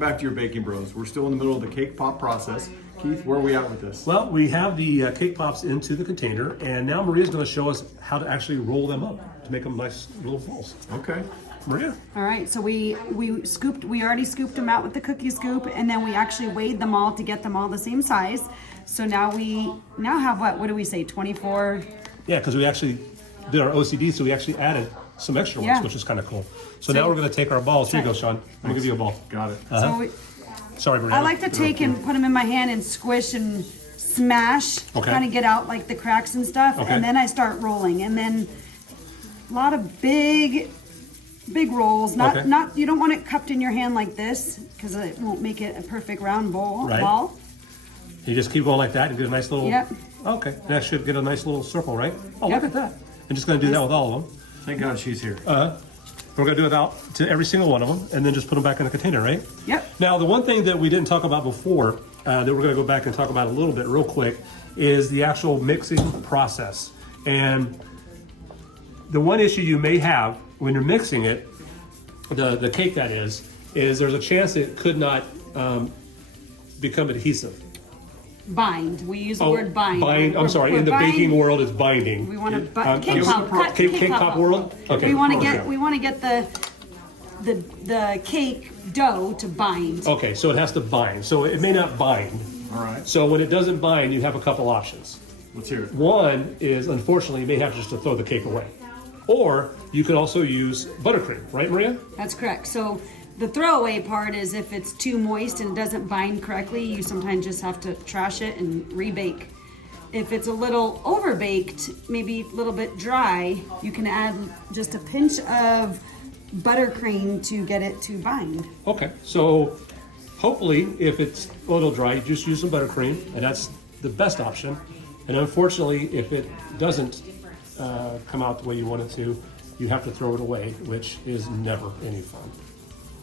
back to your Baking Bros. We're still in the middle of the cake pop process. Keith, where are we at with this? Well, we have the cake pops into the container, and now Maria's going to show us how to actually roll them up to make them nice little balls. Okay. Maria? All right, so we already scooped them out with the cookie scoop, and then we actually weighed them all to get them all the same size. So now we have what do we say, 24? Yeah, because we actually did our OCD, so we actually added some extra ones, Yeah. which is kind of cool. So now we're going to take our balls. Here you go, Sean. I'm going to give you a ball. Got it. So we, Sorry, Maria. I like to take and put them in my hand and squish and smash, Okay. kind of get out like the cracks and stuff, Okay. and then I start rolling, and then a lot of big rolls. Okay. Not you don't want it cupped in your hand like this because it won't make it a perfect round Right. ball. You just keep going like that and get a nice little... Yep. Okay, that should get a nice little circle, right? Oh, Yep. look at that. I'm just going to do that with all of them. Thank God she's here. We're going to do it out to every single one of them and then just put them back in the container, right? Yep. Now, the one thing that we didn't talk about before, that we're going to go back and talk about a little bit real quick, is the actual mixing process. And the one issue you may have when you're mixing it, the cake that is there's a chance it could not become adhesive. Bind. We use the word bind. I'm sorry, in the baking world, it's binding. We want to Cake pop world? Okay. We want to get the cake dough to bind. Okay, so it has to bind. So it may not bind. All right. So when it doesn't bind, you have a couple options. Let's hear it. One is, unfortunately, you may have just to throw the cake away. Or you could also use buttercream, right, Maria? That's correct. So the throwaway part is if it's too moist and it doesn't bind correctly, you sometimes just have to trash it and rebake. If it's a little overbaked, maybe a little bit dry, you can add just a pinch of buttercream to get it to bind. Okay, so hopefully if it's a little dry, you just use some buttercream, and that's the best option. And unfortunately, if it doesn't come out the way you want it to, you have to throw it away, which is never any fun.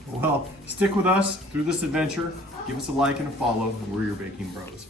Well, stick with us through this adventure. Give us a like and a follow, and we're your Baking Bros.